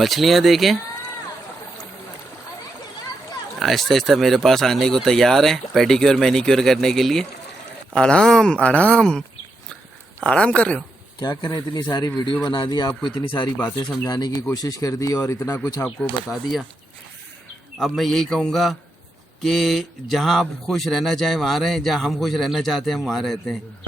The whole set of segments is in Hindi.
मछलियाँ देखें, आहिस्ता आहिस्ता मेरे पास आने को तैयार है पेडिक्योर मैनिक्योर करने के लिए। आराम आराम आराम कर रहे हो? क्या करें, इतनी सारी वीडियो बना दी, आपको इतनी सारी बातें समझाने की कोशिश कर दी और इतना कुछ आपको बता दिया। अब मैं यही कहूँगा कि जहाँ आप खुश रहना चाहें वहाँ रहें, जहाँ हम खुश रहना चाहते हैं हम वहाँ रहते हैं।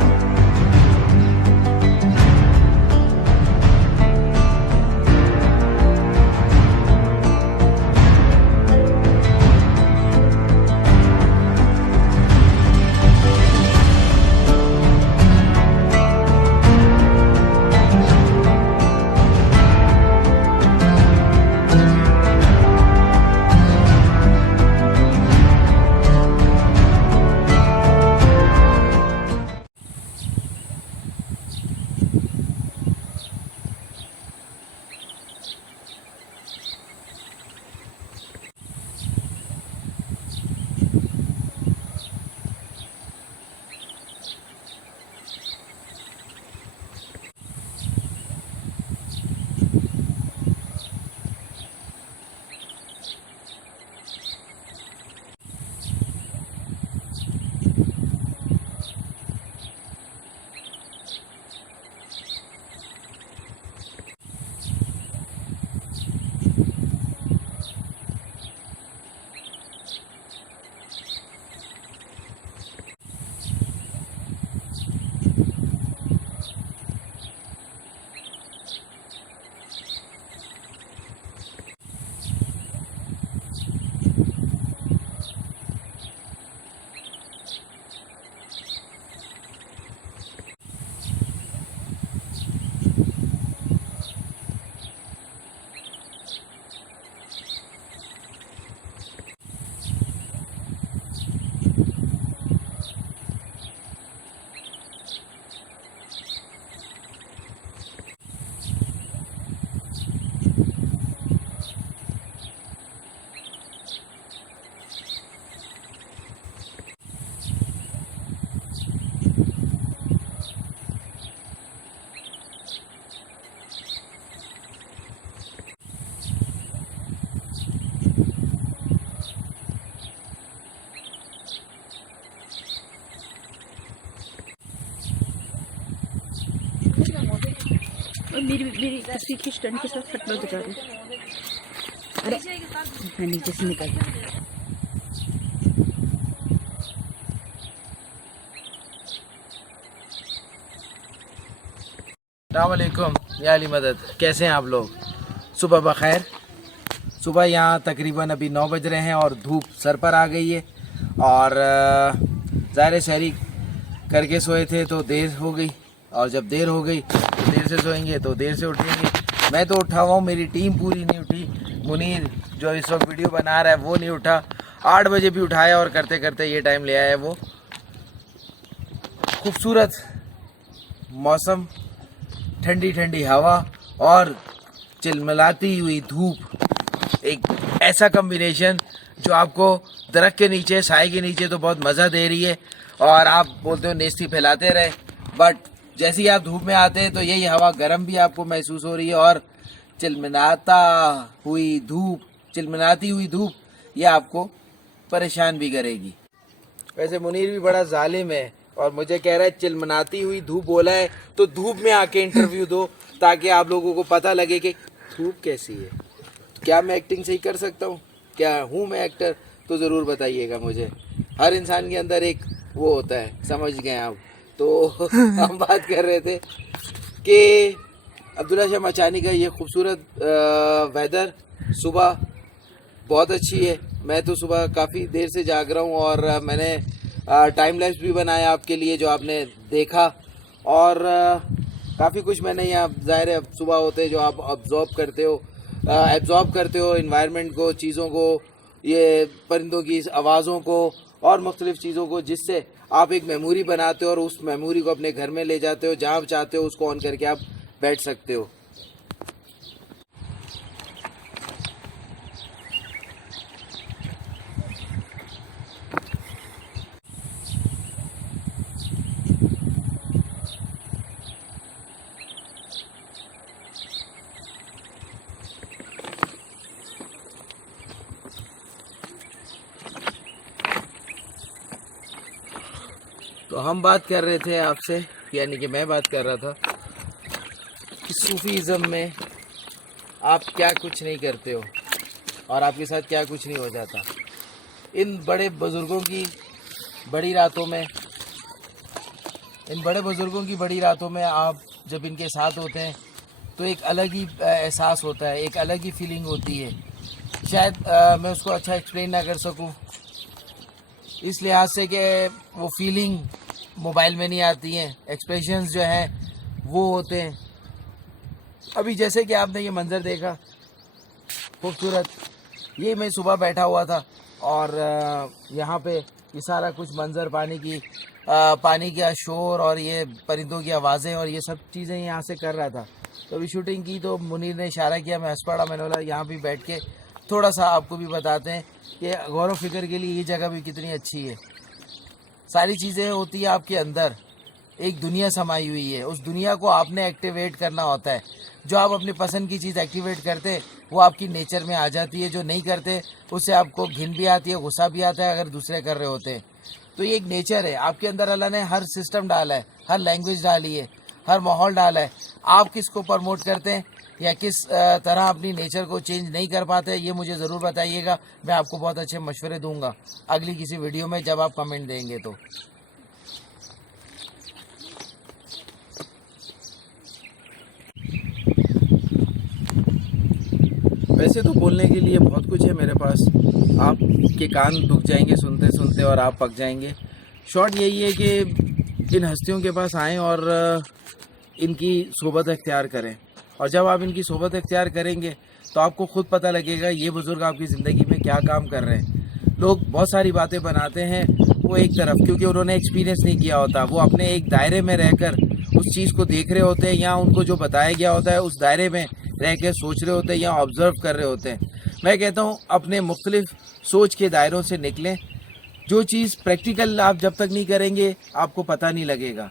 और मेरी तस्वीर की स्टैंड के साथ फटना बचा रही। अरे मैं नीचे से निकल। अस्सलामुअलैकुम या अली मदद, कैसे हैं आप लोग? सुबह बखैर। सुबह यहाँ तकरीबन अभी 9 बज रहे हैं और धूप सर पर आ गई है और ज़ाहिर शहरी करके सोए थे तो देर हो गई, और जब देर हो गई तो देर से सोएंगे तो देर से उठेंगे। मैं तो उठा हुआ हूँ, मेरी टीम पूरी नहीं उठी। मुनीर जो इस वक्त वीडियो बना रहा है वो नहीं उठा, 8 बजे भी उठाया और करते करते ये टाइम ले आया है वो। खूबसूरत मौसम, ठंडी ठंडी हवा और चिलमिलाती हुई धूप, एक ऐसा कम्बिनेशन जो आपको दरख्त के नीचे, साए के नीचे तो बहुत मज़ा दे रही है। और आप बोलते हो नेस्ती फैलाते रहे, बट जैसे ही आप धूप में आते हैं तो यही हवा गर्म भी आपको महसूस हो रही है और चिलमिलाती हुई धूप ये आपको परेशान भी करेगी। वैसे मुनीर भी बड़ा जालिम है और मुझे कह रहा है चिलमिलाती हुई धूप बोला है तो धूप में आके इंटरव्यू दो ताकि आप लोगों को पता लगे कि धूप कैसी है। क्या मैं एक्टिंग सही कर सकता हूँ? क्या हूँ मैं एक्टर? तो ज़रूर बताइएगा मुझे। हर इंसान के अंदर एक वो होता है, समझ गए आप। तो हम बात कर रहे थे कि अब्दुल्ला शाह मचानी का ये खूबसूरत वेदर, सुबह बहुत अच्छी है। मैं तो सुबह काफ़ी देर से जाग रहा हूँ और मैंने टाइम लैप्स भी बनाया आपके लिए जो आपने देखा, और काफ़ी कुछ मैंने यहाँ, ज़ाहिर है सुबह होते जो आप एब्जॉर्ब करते हो इन्वायरमेंट को, चीज़ों को, ये परिंदों की आवाज़ों को और मुख्तलिफ़ चीज़ों को, जिससे आप एक मेमोरी बनाते हो और उस मेमोरी को अपने घर में ले जाते हो। जहाँ आप चाहते हो उसको ऑन करके आप बैठ सकते हो। तो हम बात कर रहे थे आपसे, यानी कि मैं बात कर रहा था कि सूफीज़म में आप क्या कुछ नहीं करते हो और आपके साथ क्या कुछ नहीं हो जाता। इन बड़े बुज़ुर्गों की बड़ी रातों में, इन बड़े बुज़ुर्गों की बड़ी रातों में आप जब इनके साथ होते हैं तो एक अलग ही एहसास होता है, एक अलग ही फीलिंग होती है। शायद मैं उसको अच्छा एक्सप्लेन ना कर सकूं, इस लिहाज से कि वो फीलिंग मोबाइल में नहीं आती हैं, एक्सप्रेशंस जो हैं वो होते हैं। अभी जैसे कि आपने ये मंज़र देखा खूबसूरत, ये मैं सुबह बैठा हुआ था और यहाँ पे ये सारा कुछ मंज़र, पानी का शोर और ये परिंदों की आवाज़ें और ये सब चीज़ें यहाँ से कर रहा था। तो अभी शूटिंग की तो मुनीर ने इशारा किया, मैं हंस पड़ा। मैंने बोला यहाँ भी बैठ के थोड़ा सा आपको भी बताते हैं कि गौर व फिक्र के लिए ये जगह भी कितनी अच्छी है। सारी चीज़ें होती है आपके अंदर, एक दुनिया समाई हुई है, उस दुनिया को आपने एक्टिवेट करना होता है। जो आप अपनी पसंद की चीज़ एक्टिवेट करते वो आपकी नेचर में आ जाती है, जो नहीं करते उससे आपको घिन भी आती है, गुस्सा भी आता है अगर दूसरे कर रहे होते हैं। तो ये एक नेचर है आपके अंदर। अल्लाह ने हर सिस्टम डाला है, हर लैंग्वेज डाली है, हर माहौल डाला है। आप किसको प्रमोट करते हैं या किस तरह अपनी नेचर को चेंज नहीं कर पाते, ये मुझे ज़रूर बताइएगा। मैं आपको बहुत अच्छे मशवरे दूंगा अगली किसी वीडियो में जब आप कमेंट देंगे तो। वैसे तो बोलने के लिए बहुत कुछ है मेरे पास, आपके कान दुख जाएंगे सुनते सुनते और आप पक जाएंगे। शॉर्ट यही है कि इन हस्तियों के पास आएँ और इनकी सोबत अख्तियार करें, और जब आप इनकी सोबत अख्तियार करेंगे तो आपको ख़ुद पता लगेगा ये बुज़ुर्ग आपकी ज़िंदगी में क्या काम कर रहे हैं। लोग बहुत सारी बातें बनाते हैं वो एक तरफ, क्योंकि उन्होंने एक्सपीरियंस नहीं किया होता, वो अपने एक दायरे में रहकर उस चीज़ को देख रहे होते हैं या उनको जो बताया गया होता है उस दायरे में रह के सोच रहे होते हैं या ऑब्ज़र्व कर रहे होते हैं। मैं कहता हूँ अपने मुख्तलिफ सोच के दायरों से निकलें। जो चीज़ प्रैक्टिकल आप जब तक नहीं करेंगे आपको पता नहीं लगेगा।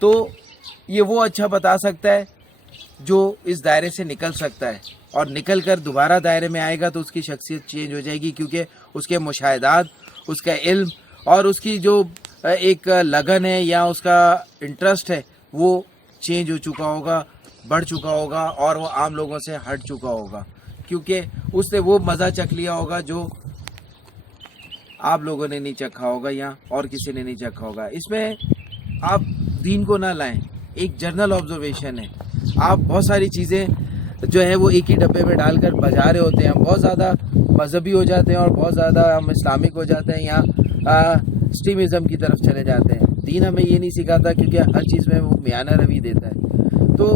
तो ये वो अच्छा बता सकता है जो इस दायरे से निकल सकता है, और निकल कर दोबारा दायरे में आएगा तो उसकी शख्सियत चेंज हो जाएगी, क्योंकि उसके मुशाहिदात, उसका इल्म और उसकी जो एक लगन है या उसका इंटरेस्ट है वो चेंज हो चुका होगा, बढ़ चुका होगा और वो आम लोगों से हट चुका होगा, क्योंकि उसने वो मज़ा चख लिया होगा जो आप लोगों ने नहीं चखा होगा या और किसी ने नहीं चखा होगा। इसमें आप दीन को ना लाएं, एक जर्नल ऑब्जर्वेशन है। आप बहुत सारी चीज़ें जो है वो एक ही डब्बे में डालकर बजा रहे होते हैं। हम बहुत ज़्यादा मजहबी हो जाते हैं और बहुत ज़्यादा हम इस्लामिक हो जाते हैं या एक्सट्रीमिज़म की तरफ चले जाते हैं। दीन हमें ये नहीं सिखाता, क्योंकि हर चीज़ में वो मियाना रवि देता है। तो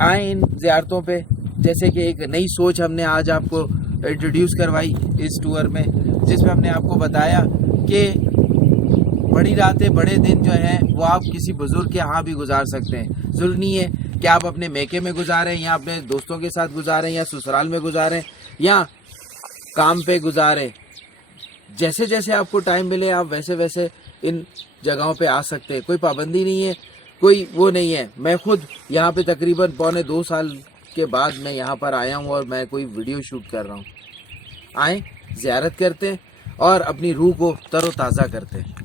आए इन ज़ियारतों पे, जैसे कि एक नई सोच हमने आज आपको इंट्रोड्यूस करवाई इस टूर में, जिसमें हमने आपको बताया कि बड़ी रातें, बड़े दिन जो हैं वो आप किसी बुज़ुर्ग के यहाँ भी गुजार सकते हैं। ज़रूरी नहीं है कि आप अपने मेके में गुजारें या अपने दोस्तों के साथ गुजारें या ससुराल में गुजारें या काम पे गुजारें। जैसे जैसे आपको टाइम मिले आप वैसे वैसे इन जगहों पे आ सकते हैं। कोई पाबंदी नहीं है, कोई वो नहीं है। मैं खुद यहाँ पे तकरीबन 1.25 साल के बाद मैं यहाँ पर आया हूँ और मैं कोई वीडियो शूट कर रहा हूँ। आएँ, ज़ियारत करते हैं और अपनी रूह को तरोताज़ा करते हैं।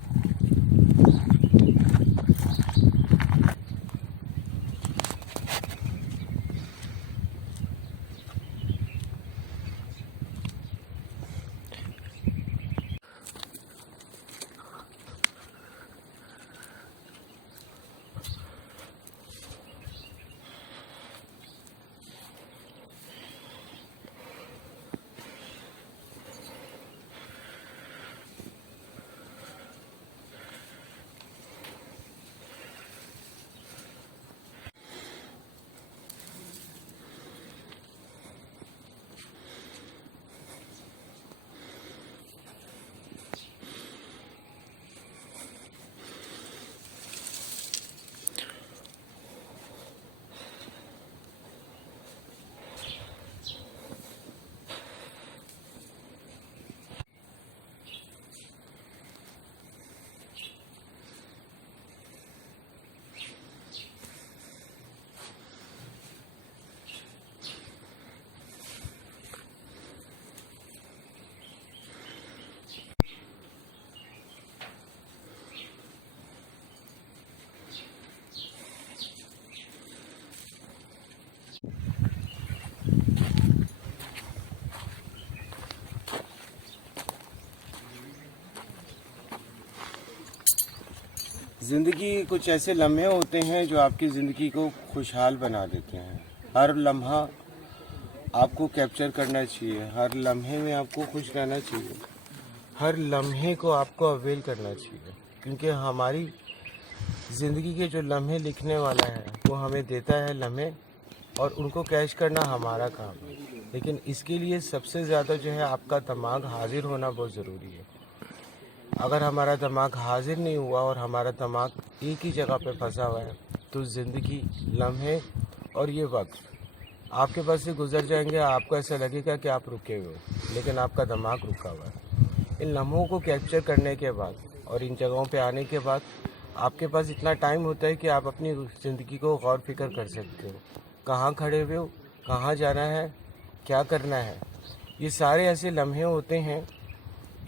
ज़िंदगी कुछ ऐसे लम्हे होते हैं जो आपकी ज़िंदगी को खुशहाल बना देते हैं। हर लम्हा आपको कैप्चर करना चाहिए, हर लम्हे में आपको खुश रहना चाहिए, हर लम्हे को आपको अवेल करना चाहिए, क्योंकि हमारी ज़िंदगी के जो लम्हे लिखने वाला है वो हमें देता है लम्हे, और उनको कैश करना हमारा काम है। लेकिन इसके लिए सबसे ज़्यादा जो है आपका दिमाग हाजिर होना बहुत ज़रूरी है। अगर हमारा दिमाग हाजिर नहीं हुआ और हमारा दिमाग एक ही जगह पे फंसा हुआ है तो ज़िंदगी, लम्हे और ये वक्त आपके पास से गुजर जाएंगे। आपको ऐसा लगेगा कि आप रुके हुए हो, लेकिन आपका दिमाग रुका हुआ है। इन लम्हों को कैप्चर करने के बाद और इन जगहों पे आने के बाद आपके पास इतना टाइम होता है कि आप अपनी ज़िंदगी को गौर फिक्र कर सकते हो। कहाँ खड़े हुए हो, कहाँ जाना है, क्या करना है। ये सारे ऐसे लम्हे होते हैं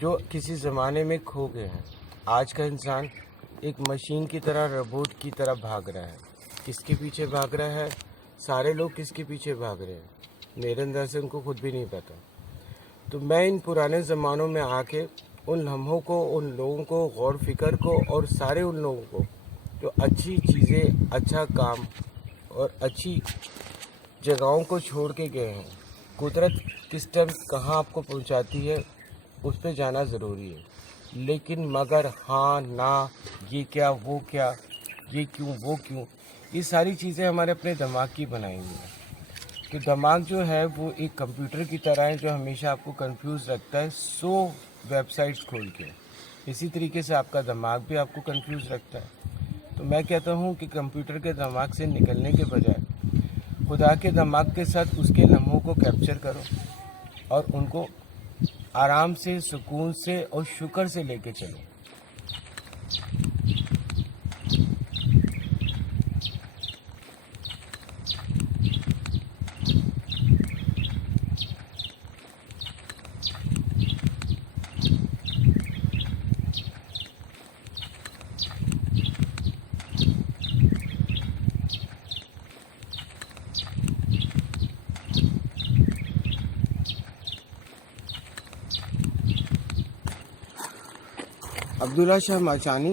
जो किसी ज़माने में खो गए हैं। आज का इंसान एक मशीन की तरह, रोबोट की तरह भाग रहा है। किसके पीछे भाग रहा है? सारे लोग किसके पीछे भाग रहे हैं? मेरे अंदर से उनको खुद भी नहीं पता। तो मैं इन पुराने ज़मानों में आके उन लम्हों को, उन लोगों को, गौर फिक्र को और सारे उन लोगों को जो अच्छी चीज़ें, अच्छा काम और अच्छी जगहों को छोड़ के गए हैं। कुदरत किस टाइम कहाँ आपको पहुँचाती है उस पर जाना ज़रूरी है। लेकिन मगर हाँ ना, ये क्या, वो क्या, ये क्यों, वो क्यों, ये सारी चीज़ें हमारे अपने दिमाग की बनाई हुई हैं। तो दिमाग जो है वो एक कंप्यूटर की तरह है जो हमेशा आपको कंफ्यूज रखता है 100 वेबसाइट्स खोल के। इसी तरीके से आपका दिमाग भी आपको कंफ्यूज रखता है। तो मैं कहता हूँ कि कंप्यूटर के दिमाग से निकलने के बजाय खुदा के दिमाग के साथ उसके लम्हों को कैप्चर करो और उनको आराम से, सुकून से और शुक्र से लेके चलो। अब्दुल्ला शाह माचानी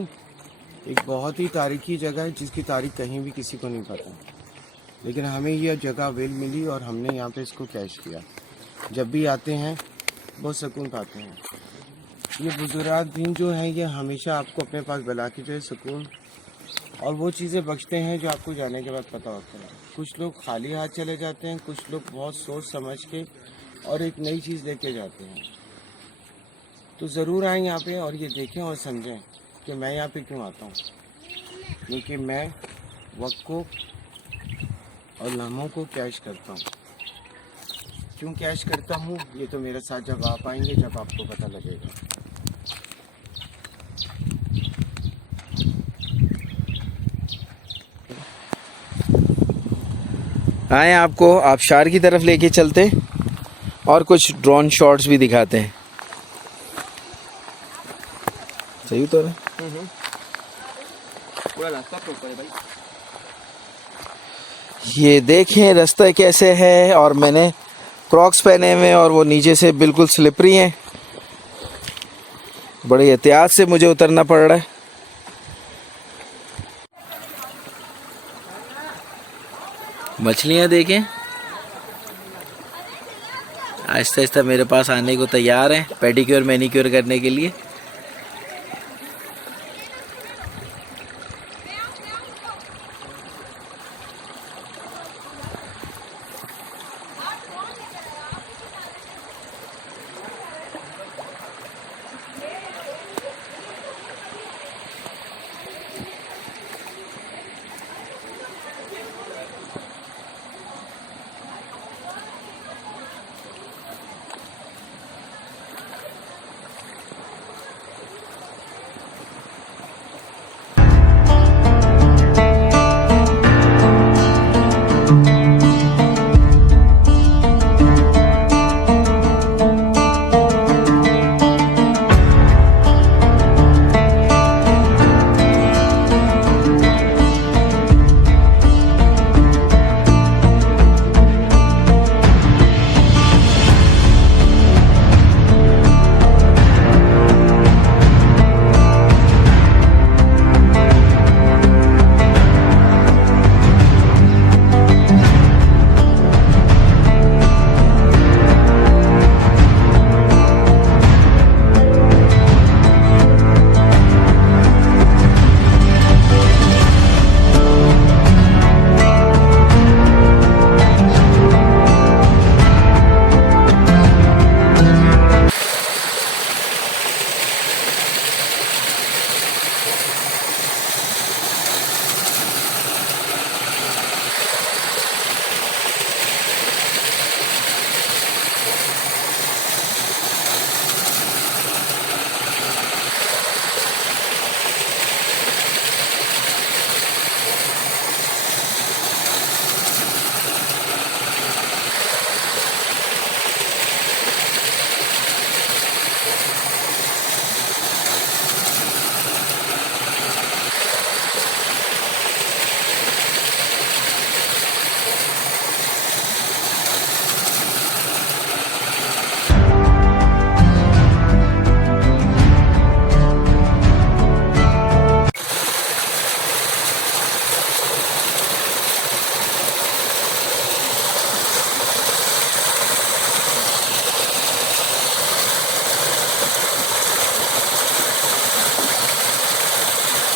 एक बहुत ही तारीखी जगह है जिसकी तारीख कहीं भी किसी को नहीं पता, लेकिन हमें यह जगह अवेल मिली और हमने यहाँ पे इसको कैश किया। जब भी आते हैं बहुत सुकून पाते हैं। ये बुजुर्ग दिन जो हैं ये हमेशा आपको अपने पास बुला के जो है सुकून और वो चीज़ें बख्शते हैं जो आपको जाने के बाद पता होता है। कुछ लोग खाली हाथ चले जाते हैं, कुछ लोग बहुत सोच समझ के और एक नई चीज़ लेके जाते हैं। तो ज़रूर आएँ यहाँ पे और ये देखें और समझें कि मैं यहाँ पे क्यों आता हूँ। क्योंकि मैं वक्त को और लम्हों को कैश करता हूँ। क्यों कैश करता हूँ ये तो मेरे साथ जब आप आएंगे जब आपको पता लगेगा। आए आपको आबशार की तरफ लेके चलते और कुछ ड्रोन शॉट्स भी दिखाते हैं। सही तो है। पूरा रास्ता प्रॉपर है भाई। ये देखें रास्ता कैसे है, और मैंने क्रॉक्स पहने हुए और वो नीचे से बिल्कुल स्लिपरी हैं। बड़े एहतियात से मुझे उतरना पड़ रहा है। मछलियाँ देखें आहिस्ता आहिस्ता मेरे पास आने को तैयार हैं पेडिक्योर मैनिक्योर करने के लिए।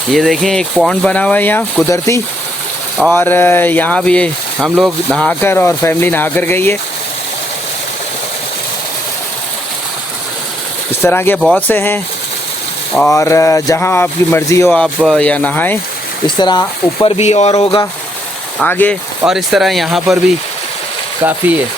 ये देखें एक पॉन्ड बना हुआ है यहाँ कुदरती, और यहाँ भी हम लोग नहाकर और फैमिली नहाकर गई है। इस तरह के बहुत से हैं, और जहाँ आपकी मर्ज़ी हो आप या नहाएं। इस तरह ऊपर भी और होगा आगे, और इस तरह यहाँ पर भी काफ़ी है।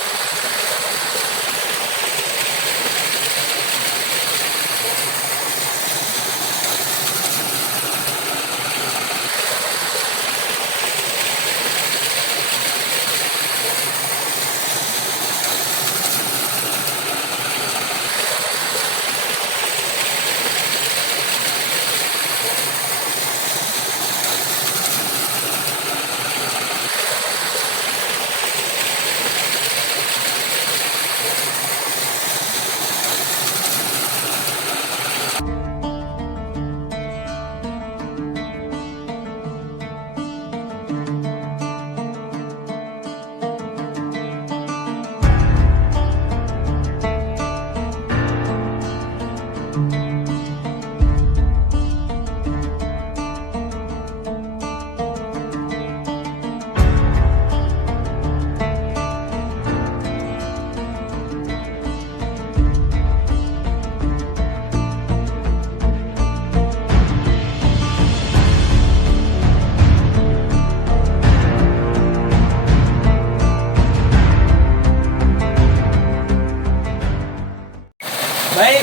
भाई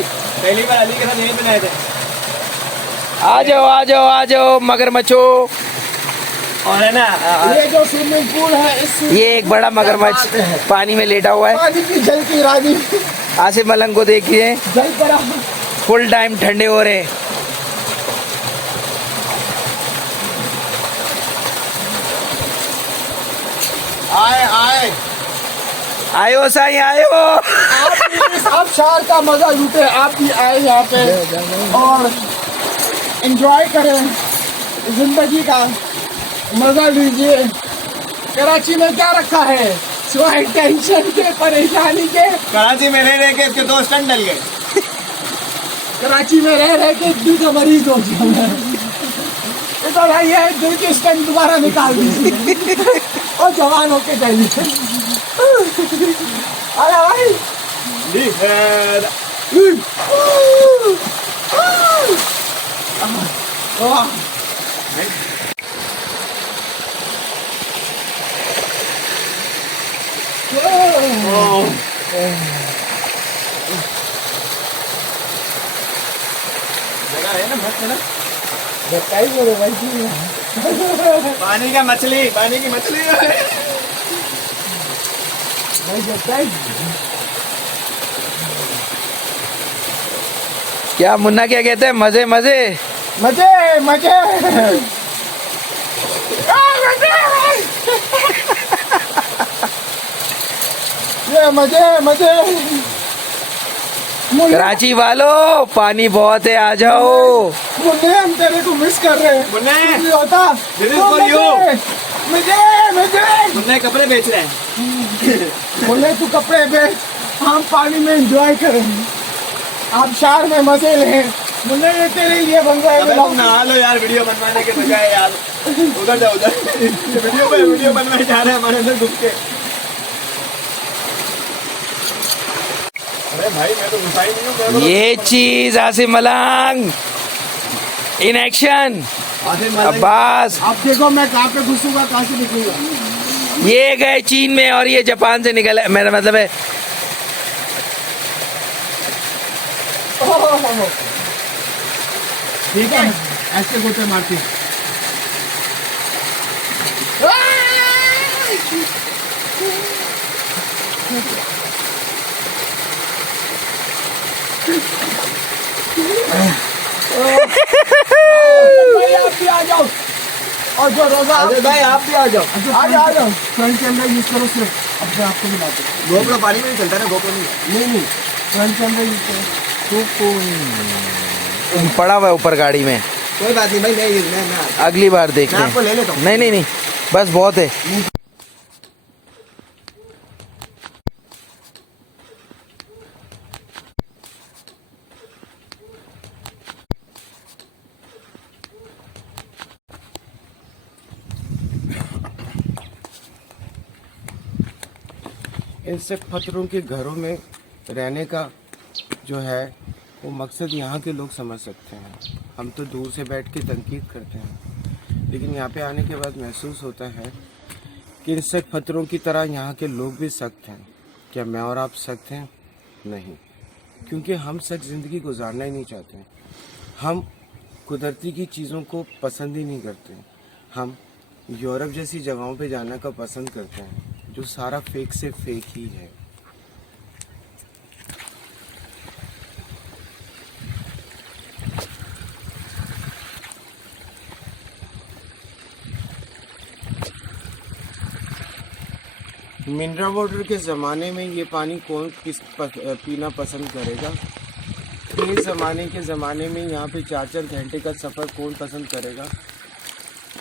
पहली बार अली के साथ यहीं बनाए थे। आ जाओ आ जाओ आ जाओ मगरमच्छो। और है ना ये जो स्विमिंग पूल है इस ये एक बड़ा मगरमच्छ पानी में लेटा हुआ है। पानी की जल की रानी आसिफ मलंग को देखिए, जल पड़ा। फुल टाइम ठंडे हो रहे। आए आए आयो साईं आयो। आप शहर का मजा लूटे, आप भी आए यहाँ पे और एंजॉय करें, जिंदगी का मजा लीजिए। कराची में क्या रखा है सिवाय टेंशन के, परेशानी के। कराची में रह के इसके 2 स्टंट डल गए। कराची में रह के दिल का मरीज हो गया। इधर आइए, दिल के स्टंट दोबारा निकाल दीजिए और जवान होके जाइए। अरे भाई जगह है ना मस्त है ना। बताइए बोले भाई, पानी का मछली, पानी की मछली। भाई बताइए। क्या मुन्ना क्या कहते हैं? मजे मजे। मजे मजे ये मजे मजे। कराची वालों पानी बहुत है, आ जाओ। मुन्ने हम तेरे को मिस कर रहे हैं। मुन्ने कुछ भी होता This is तो for you. मजे मजे। मुन्ने कपड़े बेच रहे हैं। मुन्ने तू कपड़े बेच, हम पानी में एंजॉय करेंगे, आप शहर में मजे लें। मुन्ने ये तेरे लिए बन रहा अबे है। तुम नहा लो यार, वीडियो बनवाने के बजाय यार। उधर जाओ उधर। वीडियो बनवाने जा रहे हैं हमारे अंदर डूब के। अरे भाई मैं तो घुसा ही नहीं हूँ। मैं तो- ये चीज आसिफ मलंग इन एक्शन। आसिफ मलिक। अब्बास आप देखो मैं कहाँ पे घुसूंगा, कहाँ से निकलूंगा। ये गए चीन में और ये जापान से निकले, मेरा मतलब है। ठीक है, ऐसे गोते मारती। भाई आप भी आ जाओ, और जो रोजा अजय भाई आप भी आ जाओ। आ जाओ आ जाओ। फ्रंट कैमरा यूज करो, सिर्फ अपने आप को मिलाते। गोप्रो पानी में नहीं चलता ना, गोप्रो में। नहीं नहीं, फ्रंट कैमरा यूज करो। पड़ा हुआ है ऊपर गाड़ी में। कोई बात नहीं भाई, मैं अगली बार देखते मैं आपको ले हैं। लेता हूँ। नहीं नहीं नहीं, बस बहुत है। इन सब पत्थरों के घरों में रहने का जो है वो मकसद यहाँ के लोग समझ सकते हैं। हम तो दूर से बैठ के तनकीद करते हैं, लेकिन यहाँ पे आने के बाद महसूस होता है कि इन सख्त पत्थरों की तरह यहाँ के लोग भी सख्त हैं। क्या मैं और आप सख्त हैं? नहीं, क्योंकि हम सख्त ज़िंदगी गुजारना ही नहीं चाहते। हम कुदरती की चीज़ों को पसंद ही नहीं करते। हम यूरोप जैसी जगहों पे जाना का पसंद करते हैं, जो सारा फेक से फेक ही है। मिनरल वाटर के ज़माने में ये पानी कौन पीना पसंद करेगा? इस ज़माने में यहाँ पे 4-4 घंटे का सफ़र कौन पसंद करेगा?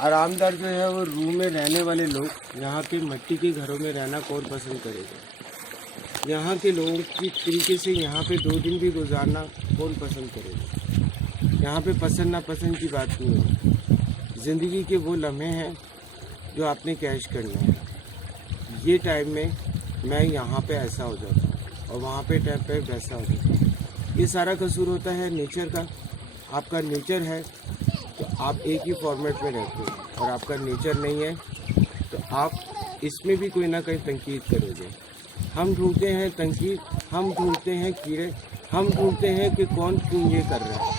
आरामदार जो है वो रूम में रहने वाले लोग यहाँ पे मिट्टी के घरों में रहना कौन पसंद करेगा? यहाँ के लोगों की तरीके से यहाँ पे 2 दिन भी गुजारना कौन पसंद करेगा? यहाँ पे पसंद नापसंद की बात नहीं है। ज़िंदगी के वो लम्हे हैं जो आपने कैश करने हैं। ये टाइम में मैं यहाँ पे ऐसा हो जाता हूँ और वहाँ पे टाइम पे वैसा हो जाता हूँ। ये सारा कसूर होता है नेचर का। आपका नेचर है तो आप एक ही फॉर्मेट में रहते हो, और आपका नेचर नहीं है तो आप इसमें भी कोई ना कोई तनकीद करोगे। हम ढूंढते हैं तनकीद, हम ढूंढते हैं कीड़े, हम ढूंढते हैं कि कौन क्यों ये कर रहा है।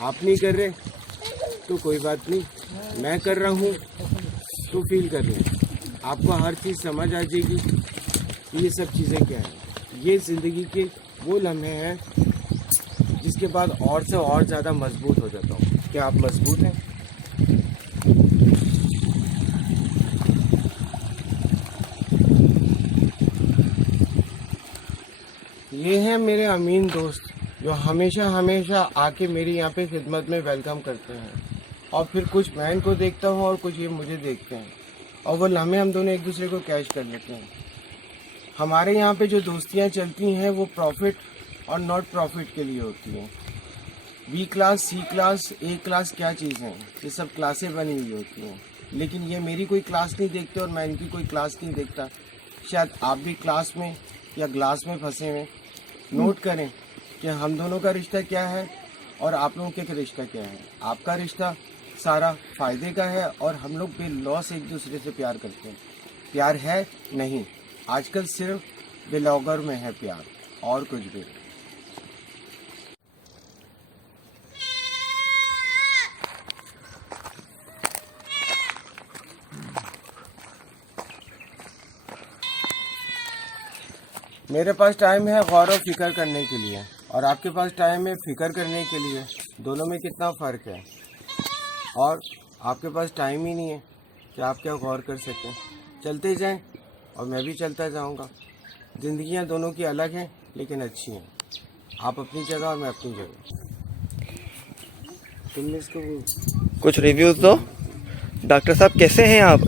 आप नहीं कर रहे तो कोई बात नहीं, मैं कर रहा हूँ तो फील कर रहे हैं। आपको हर चीज़ समझ आ जाएगी ये सब चीज़ें क्या हैं। ये ज़िंदगी के वो लम्हे हैं जिसके बाद और से और ज़्यादा मजबूत हो जाता हूँ। क्या आप मजबूत हैं? ये हैं मेरे अमीन दोस्त जो हमेशा आके मेरी यहाँ पे खिदमत में वेलकम करते हैं, और फिर कुछ मैं इनको देखता हूँ और कुछ ये मुझे देखते हैं, और वो लम्हे हम दोनों एक दूसरे को कैच कर लेते हैं। हमारे यहाँ पे जो दोस्तियाँ चलती हैं वो प्रॉफिट और नॉट प्रॉफिट के लिए होती हैं। बी क्लास, सी क्लास, ए क्लास क्या चीज़ हैं? ये सब क्लासें बनी हुई होती हैं, लेकिन ये मेरी कोई क्लास नहीं देखते और मैं इनकी कोई क्लास नहीं देखता। शायद आप भी क्लास में या ग्लास में फंसे हुए। नोट करें कि हम दोनों का रिश्ता क्या है और आप लोगों का रिश्ता क्या है। आपका रिश्ता सारा फ़ायदे का है और हम लोग बेलौस एक दूसरे से प्यार करते हैं। प्यार है नहीं, आजकल सिर्फ ब्लॉगर में है प्यार, और कुछ भी। मेरे पास टाइम है गौर और फिक्र करने के लिए, और आपके पास टाइम है फिक्र करने के लिए। दोनों में कितना फ़र्क है? और आपके पास टाइम ही नहीं है कि आप क्या गौर कर सकें। चलते जाएं और मैं भी चलता जाऊंगा। ज़िंदगियां दोनों की अलग हैं लेकिन अच्छी हैं। आप अपनी जगह और मैं अपनी जगह। तुमने इसको कुछ रिव्यूज़ दो। डॉक्टर साहब कैसे हैं आप?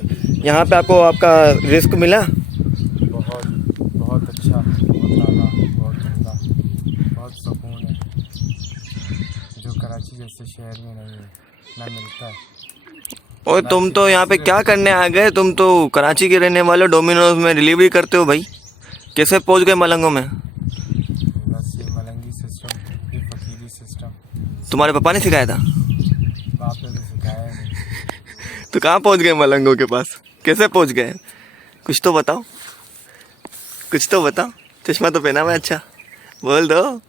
यहाँ पे आपको आपका रिस्क मिला? बहुत अच्छा, बहुत आला, बहुत उम्दा, बहुत सुकून है, जो कराची जैसे शहर में नहीं है ना मिलता है। और तुम तो यहाँ पे क्या करने आ गए? तुम तो कराची के रहने वाले, डोमिनोज में डिलीवरी करते हो भाई। कैसे पहुँच गए मलंगों में? बस ये मलंगी सिस्टम, ये फकीरी सिस्टम तुम्हारे पापा ने सिखाया था? बाप ने तो सिखाया नहीं। तो कहाँ पहुँच गए मलंगों के पास? कैसे पहुँच गए? कुछ तो बताओ, कुछ तो बताओ। चश्मा तो पहना हुआ है, अच्छा बोल दो।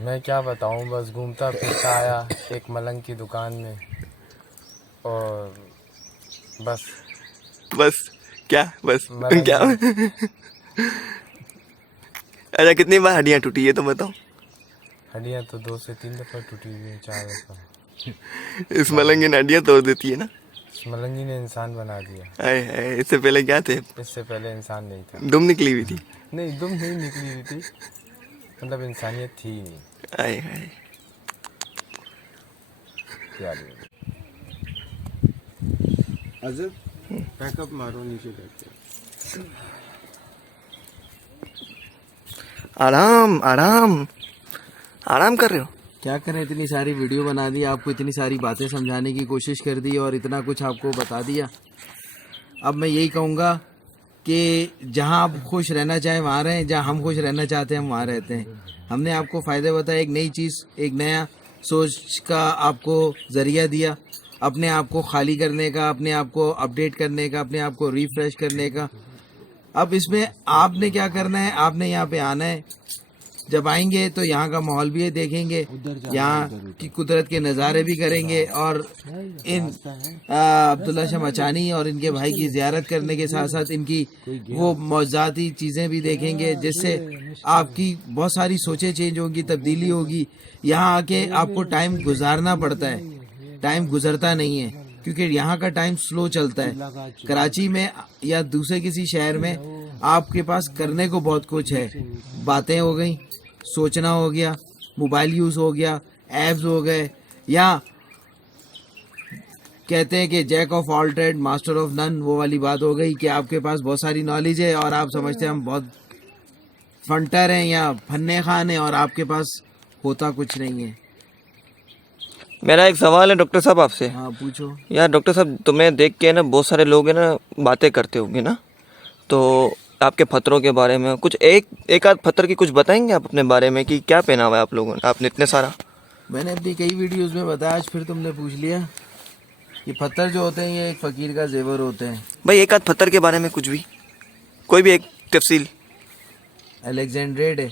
मैं क्या बताऊं, बस घूमता फिरता आया एक मलंग की दुकान में, और बस क्या बस मलंग क्या? अच्छा, कितनी बार हड्डियाँ टूटी है तो बताओ। हड्डियां तो 2 से 3 दफ़ा टूटी हुई हैं, 4 दफ़ा। इस मलंगी ने हड्डियाँ तोड़ देती है ना। इस मलंगी ने इंसान बना दिया। अरे इससे पहले क्या थे? इससे पहले इंसान नहीं था। दुम निकली हुई थी। नहीं, दुम नहीं निकली हुई थी, मतलब इंसानियत थी ही नहीं। आए हाय। क्या बोलूं। अजब पैकअप मारो, नीचे बैठते। आराम आराम आराम कर रहे हो? क्या करें, इतनी सारी वीडियो बना दी, आपको इतनी सारी बातें समझाने की कोशिश कर दी और इतना कुछ आपको बता दिया। अब मैं यही कहूँगा कि जहाँ आप खुश रहना चाहें वहाँ रहें, जहाँ हम खुश रहना चाहते हैं हम वहाँ रहते हैं। हमने आपको फ़ायदे बताए, एक नई चीज़, एक नया सोच का आपको ज़रिया दिया, अपने आप को खाली करने का, अपने आप को अपडेट करने का, अपने आप को रिफ्रेश करने का। अब इसमें आपने क्या करना है, आपने यहाँ पे आना है। जब आएंगे तो यहाँ का माहौल भी देखेंगे, यहाँ की कुदरत के नज़ारे भी करेंगे और इन अब्दुल्ला शाह मचानी और इनके भाई की ज़ियारत करने के साथ साथ इनकी वो मौज़ाती चीज़ें भी देखेंगे, जिससे आपकी बहुत सारी सोचें चेंज होंगी, तब्दीली होगी। यहाँ आके आपको टाइम गुजारना पड़ता है, टाइम गुजरता नहीं है, क्योंकि यहाँ का टाइम स्लो चलता है। कराची में या दूसरे किसी शहर में आपके पास करने को बहुत कुछ है, बातें हो गई, सोचना हो गया, मोबाइल यूज़ हो गया, ऐप्स हो गए, या कहते हैं कि jack of all trade master of none, वो वाली बात हो गई कि आपके पास बहुत सारी नॉलेज है और आप समझते हैं हम बहुत फंटर हैं या फन्ने खान हैं और आपके पास होता कुछ नहीं है। मेरा एक सवाल है डॉक्टर साहब आपसे। हाँ पूछो। यार डॉक्टर साहब, तुम्हें देख के ना बहुत सारे लोग हैं ना बातें करते होंगे ना, तो आपके फतरों के बारे में कुछ एक आध फतर की कुछ बताएंगे आप अपने बारे में कि क्या पहना हुआ है आप लोगों ने, आपने इतने सारा? मैंने अपनी कई वीडियोस में बताया, आज फिर तुमने पूछ लिया। ये पत्थर जो होते हैं ये एक फ़कीर का जेवर होते हैं। भाई एक आध फतर के बारे में कुछ भी, कोई भी एक तफसील। अलेक्जेंड्रेड है,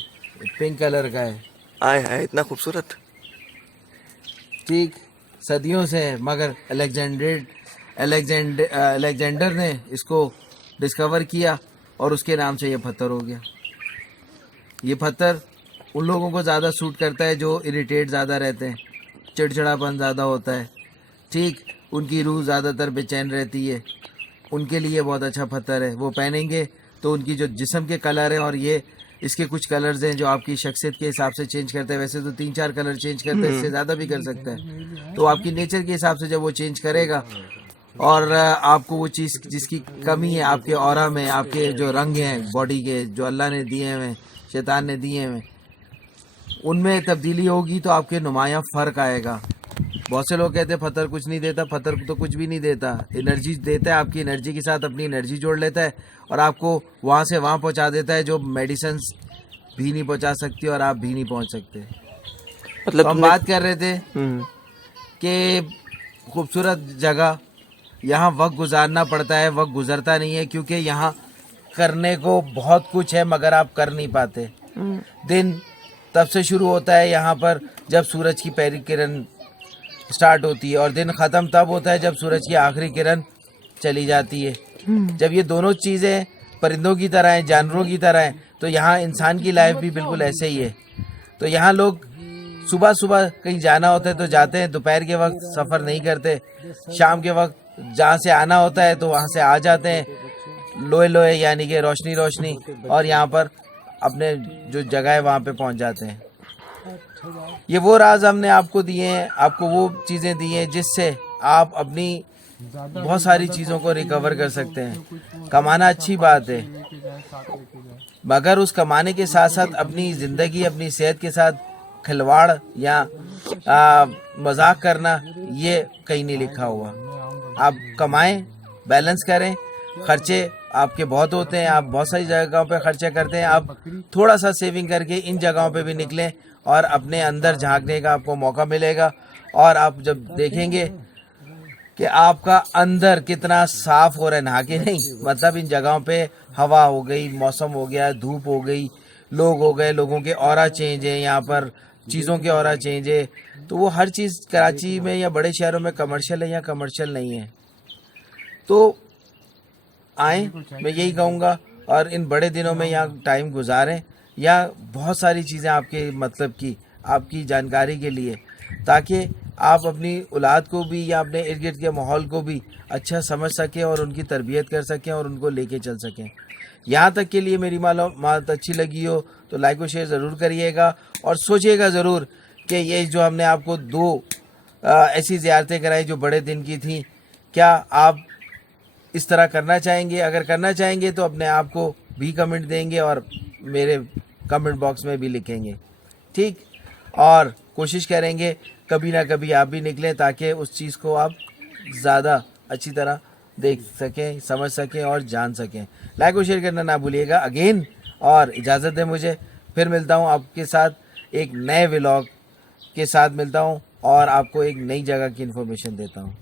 पिंक कलर का है। आए हाय, इतना खूबसूरत। ठीक, सदियों से है, मगर अलेक्जेंडर ने इसको डिस्कवर किया और उसके नाम से ये पत्थर हो गया। ये पत्थर उन लोगों को ज़्यादा सूट करता है जो इरिटेट ज़्यादा रहते हैं, चिड़चिड़ापन ज़्यादा होता है, ठीक, उनकी रूह ज़्यादातर बेचैन रहती है, उनके लिए बहुत अच्छा पत्थर है। वो पहनेंगे तो उनकी जो जिस्म के कलर हैं, और ये इसके कुछ कलर्स हैं जो आपकी शख्सियत के हिसाब से चेंज करते हैं। वैसे तो 3-4 कलर चेंज करते हैं, इससे ज़्यादा भी कर सकता है। तो आपकी नेचर के हिसाब से जब वो चेंज करेगा और आपको वो चीज़ जिसकी कमी है आपके ऑरा में, आपके जो रंग हैं बॉडी के जो अल्लाह ने दिए हैं, शैतान ने दिए हैं, उनमें तब्दीली होगी तो आपके नुमाया फ़र्क आएगा। बहुत से लोग कहते हैं पत्थर कुछ नहीं देता, पत्थर तो कुछ भी नहीं देता, एनर्जी देता है। आपकी एनर्जी के साथ अपनी एनर्जी जोड़ लेता है और आपको वहाँ से वहाँ पहुँचा देता है जो मेडिसिन भी नहीं पहुँचा सकती और आप भी नहीं पहुँच सकते। मतलब तो हम बात कर रहे थे हम्म, कि खूबसूरत जगह, यहाँ वक्त गुजारना पड़ता है, वक्त गुजरता नहीं है, क्योंकि यहाँ करने को बहुत कुछ है मगर आप कर नहीं पाते। दिन तब से शुरू होता है यहाँ पर जब सूरज की पहली किरण स्टार्ट होती है, और दिन ख़त्म तब होता है जब सूरज की आखिरी किरण चली जाती है। जब ये दोनों चीज़ें परिंदों की तरह हैं, जानवरों की तरह हैं, तो यहाँ इंसान की लाइफ भी बिल्कुल ऐसे ही है। तो यहाँ लोग सुबह सुबह कहीं जाना होता है तो जाते हैं, दोपहर के वक्त सफ़र नहीं करते, शाम के वक्त जहाँ से आना होता है तो वहाँ से आ जाते हैं लोहे लोहे, यानी कि रोशनी रोशनी, और यहाँ पर अपने जो जगह है वहाँ पे पहुँच जाते हैं। ये वो राज हमने आपको दिए हैं, आपको वो चीज़ें दी हैं जिससे आप अपनी बहुत सारी चीज़ों को रिकवर कर सकते हैं। कमाना अच्छी बात है, मगर उस कमाने के साथ साथ अपनी ज़िंदगी, अपनी सेहत के साथ खिलवाड़ या मजाक करना, ये कहीं नहीं लिखा हुआ। आप कमाएं, बैलेंस करें, खर्चे आपके बहुत होते हैं, आप बहुत सारी जगहों पे खर्चे करते हैं, आप थोड़ा सा सेविंग करके इन जगहों पे भी निकलें और अपने अंदर झांकने का आपको मौका मिलेगा। और आप जब देखेंगे कि आपका अंदर कितना साफ हो रहा है, नहा के नहीं, मतलब इन जगहों पे हवा हो गई, मौसम हो गया, धूप हो गई, लोग हो गए, लोगों के ऑरा चेंज है, यहाँ पर चीज़ों के ऑरा चेंज है। तो वो हर चीज़ कराची में या बड़े शहरों में कमर्शियल है या कमर्शियल नहीं है। तो आएँ, मैं यही कहूँगा, और इन बड़े दिनों में यहाँ टाइम गुजारें, या बहुत सारी चीज़ें आपके मतलब की, आपकी जानकारी के लिए, ताकि आप अपनी औलाद को भी या अपने इर्द गिर्द के माहौल को भी अच्छा समझ सकें और उनकी तरबियत कर सकें और उनको लेके चल सकें। यहाँ तक के लिए मेरी मालूमात अच्छी लगी हो तो लाइक और शेयर ज़रूर करिएगा, और सोचिएगा ज़रूर कि ये जो हमने आपको 2 ऐसी ज़ियारतें कराई जो बड़े दिन की थी, क्या आप इस तरह करना चाहेंगे? अगर करना चाहेंगे तो अपने आप को भी कमेंट देंगे और मेरे कमेंट बॉक्स में भी लिखेंगे, ठीक? और कोशिश करेंगे कभी ना कभी आप भी निकलें, ताकि उस चीज़ को आप ज़्यादा अच्छी तरह देख सकें, समझ सकें और जान सकें। लाइक और शेयर करना ना भूलिएगा अगेन। और इजाज़त दें मुझे, फिर मिलता हूँ आपके साथ एक नए व्लॉग के साथ मिलता हूँ और आपको एक नई जगह की इन्फॉर्मेशन देता हूँ।